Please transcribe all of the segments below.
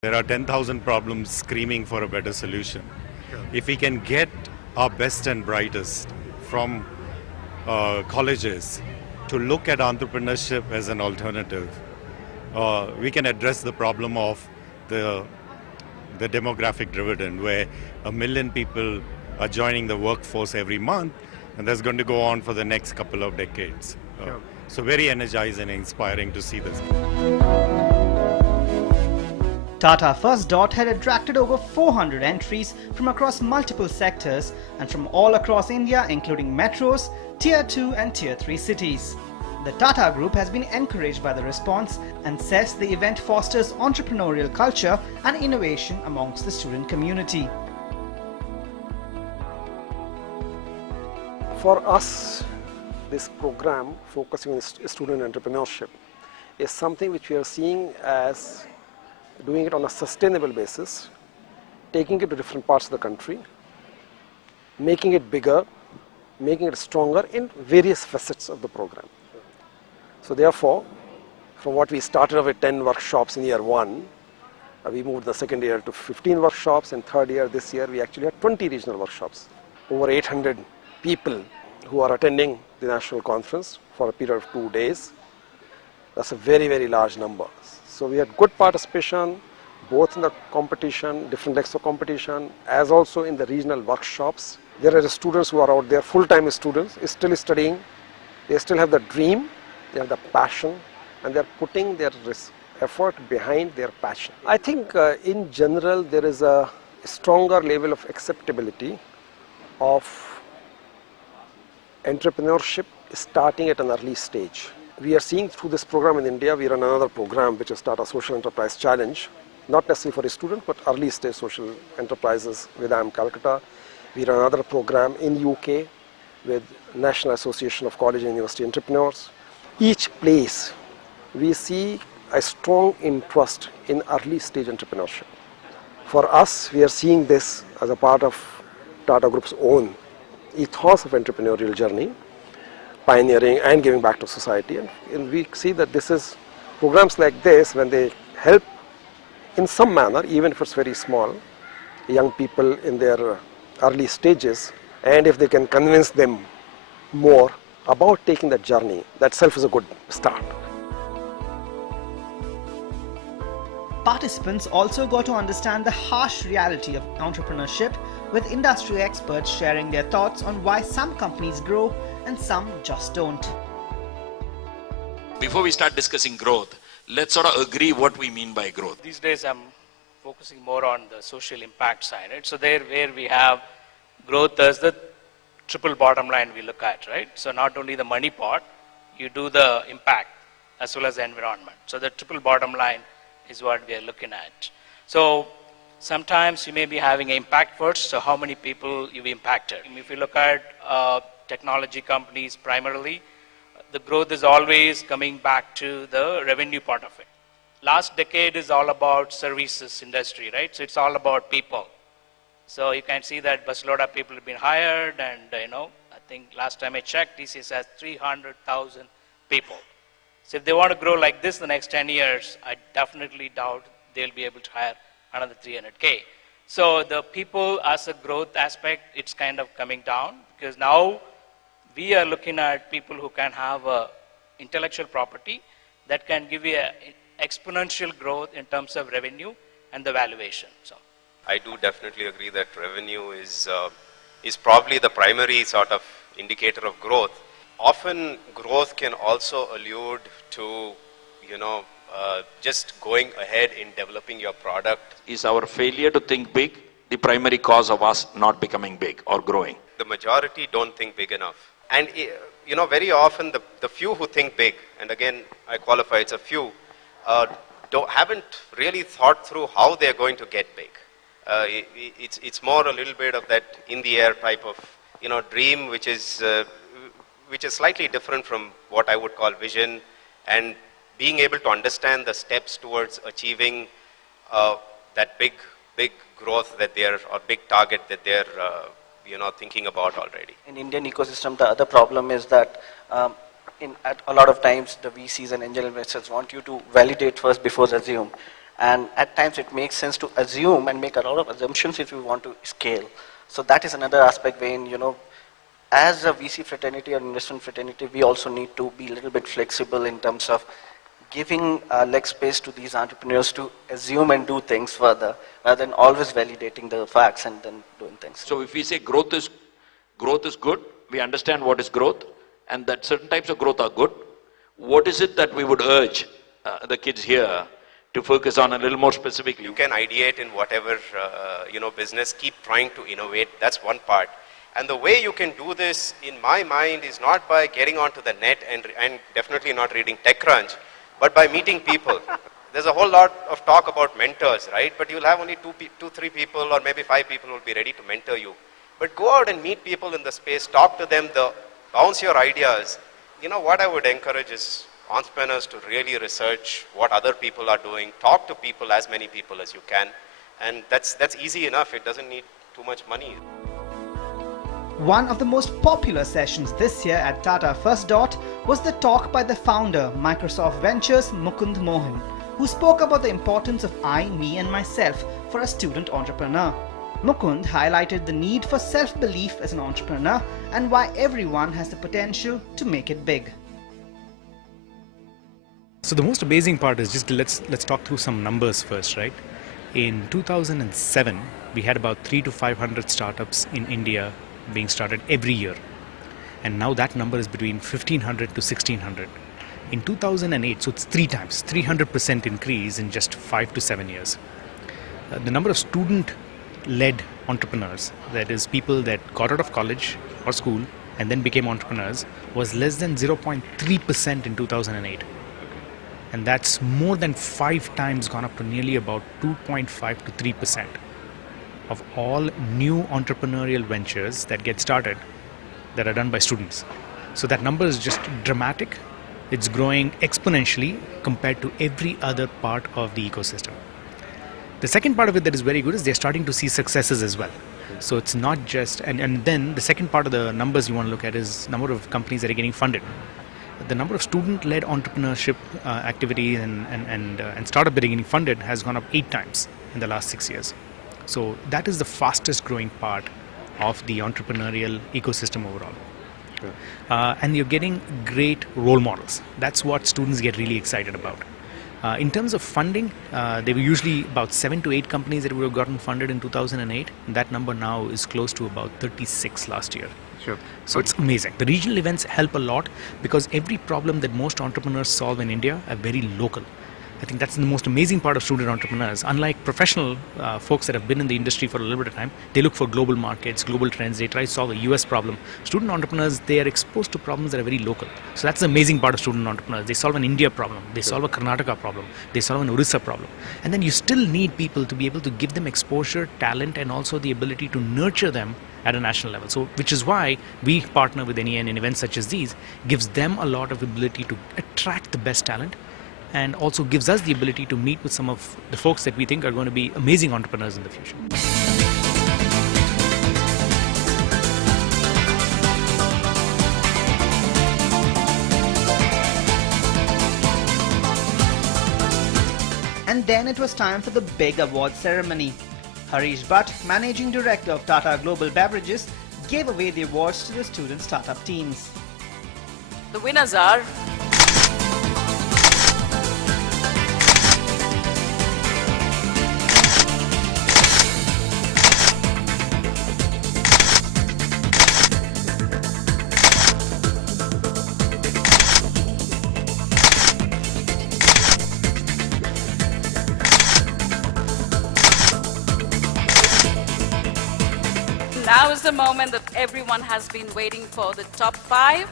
There are 10,000 problems screaming for a better solution. If we can get our best and brightest from colleges to look at entrepreneurship as an alternative, we can address the problem of the demographic dividend, where 1 million people are joining the workforce every month, and that's going to go on for the next couple of decades. So very energizing and inspiring to see this. Tata First Dot had attracted over 400 entries from across multiple sectors and from all across India, including metros, Tier 2 and Tier 3 cities. The Tata Group has been encouraged by the response and says the event fosters entrepreneurial culture and innovation amongst the student community. For us, this program focusing on student entrepreneurship is something which we are seeing as doing it on a sustainable basis, taking it to different parts of the country, making it bigger, making it stronger in various facets of the program. So therefore, from what we started off with 10 workshops in year 1, we moved the second year to 15 workshops, and third year, this year, we actually had 20 regional workshops. Over 800 people who are attending the national conference for a period of 2 days. That's a very, very large number. So we had good participation, both in the competition, different legs of competition, as also in the regional workshops. There are the students who are out there, full-time students, still studying. They still have the dream, they have the passion, and they're putting their effort behind their passion. I think in general, there is a stronger level of acceptability of entrepreneurship starting at an early stage. We are seeing through this program in India, we run another program which is Tata Social Enterprise Challenge, not necessarily for a student, but early stage social enterprises with IIM Calcutta. We run another program in UK with National Association of College and University Entrepreneurs. Each place, we see a strong interest in early stage entrepreneurship. For us, we are seeing this as a part of Tata Group's own ethos of entrepreneurial journey, pioneering and giving back to society. And we see that this is programs like this, when they help in some manner, even if it's very small, young people in their early stages, and if they can convince them more about taking that journey, that itself is a good start. Participants also got to understand the harsh reality of entrepreneurship, with industry experts sharing their thoughts on why some companies grow and some just don't. Before we start discussing growth, let's sort of agree what we mean by growth. These days I'm focusing more on the social impact side, right? So there where we have growth as the triple bottom line we look at, right? So not only the money part, you do the impact as well as the environment. So the triple bottom line is what we are looking at. So sometimes you may be having an impact first, so how many people you've impacted. If you look at technology companies primarily, the growth is always coming back to the revenue part of it. Last decade is all about services industry, right? So it's all about people. So you can see that busload of people have been hired, and I think last time I checked, TCS has 300,000 people. So if they want to grow like this the next 10 years, I definitely doubt they'll be able to hire another 300K. So the people as a growth aspect, it's kind of coming down, because now we are looking at people who can have intellectual property that can give you exponential growth in terms of revenue and the valuation. So I do definitely agree that revenue is probably the primary sort of indicator of growth. Often growth can also allude to, just going ahead in developing your product. Is our failure to think big the primary cause of us not becoming big or growing? The majority don't think big enough. And, very often the few who think big, and again, I qualify, it's a few, haven't really thought through how they're going to get big. It's more a little bit of that in the air type of, dream, which is slightly different from what I would call vision, and being able to understand the steps towards achieving that big growth that or big target that they're thinking about already. In Indian ecosystem, the other problem is that at a lot of times the VCs and angel investors want you to validate first before assume. And at times it makes sense to assume and make a lot of assumptions if you want to scale. So that is another aspect wherein, as a VC fraternity or investment fraternity, we also need to be a little bit flexible in terms of giving leg space to these entrepreneurs to assume and do things further, rather than always validating the facts and then doing things. So if we say growth is good, we understand what is growth, and that certain types of growth are good. What is it that we would urge the kids here to focus on a little more specifically? You can ideate in whatever business, keep trying to innovate. That's one part. And the way you can do this, in my mind, is not by getting onto the net and definitely not reading TechCrunch, but by meeting people. There's a whole lot of talk about mentors, right? But you'll have only two, three people or maybe 5 people who will be ready to mentor you. But go out and meet people in the space, talk to them, bounce your ideas. What I would encourage is entrepreneurs to really research what other people are doing, talk to people, as many people as you can. And that's easy enough. It doesn't need too much money. One of the most popular sessions this year at Tata First Dot was the talk by the founder, Microsoft Ventures, Mukund Mohan, who spoke about the importance of I, me and myself for a student entrepreneur. Mukund highlighted the need for self-belief as an entrepreneur and why everyone has the potential to make it big. So the most amazing part is just let's talk through some numbers first, right? In 2007, we had about 300 to 500 startups in India being started every year, and now that number is between 1500 to 1600. In 2008, so it's 300% increase in just 5 to 7 years. The number of student-led entrepreneurs, that is people that got out of college or school and then became entrepreneurs, was less than 0.3% in 2008. And that's more than 5 times gone up to nearly about 2.5 to 3% of all new entrepreneurial ventures that get started that are done by students. So that number is just dramatic. It's growing exponentially compared to every other part of the ecosystem. The second part of it that is very good is they're starting to see successes as well. So it's not just, and then the second part of the numbers you want to look at is number of companies that are getting funded. The number of student-led entrepreneurship activities and startup that are getting funded has gone up 8 times in the last 6 years. So that is the fastest growing part of the entrepreneurial ecosystem overall. And you're getting great role models. That's what students get really excited about. In terms of funding, there were usually about 7 to 8 companies that would have gotten funded in 2008. That number now is close to about 36 last year. Sure. So it's amazing. The regional events help a lot because every problem that most entrepreneurs solve in India are very local. I think that's the most amazing part of student entrepreneurs. Unlike professional folks that have been in the industry for a little bit of time, they look for global markets, global trends, they try to solve a US problem. Student entrepreneurs, they are exposed to problems that are very local. So that's the amazing part of student entrepreneurs. They solve an India problem, they solve a Karnataka problem, they solve an Orissa problem. And then you still need people to be able to give them exposure, talent, and also the ability to nurture them at a national level. So, which is why we partner with NEN in events such as these, gives them a lot of ability to attract the best talent, and also gives us the ability to meet with some of the folks that we think are going to be amazing entrepreneurs in the future. And then it was time for the big award ceremony. Harish Bhatt, Managing Director of Tata Global Beverages, gave away the awards to the student startup teams. The winners are Now is the moment that everyone has been waiting for, the top 5.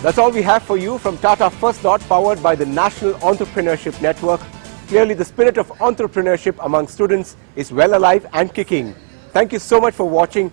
That's all we have for you from Tata First Dot, powered by the National Entrepreneurship Network. Clearly, the spirit of entrepreneurship among students is well alive and kicking. Thank you so much for watching.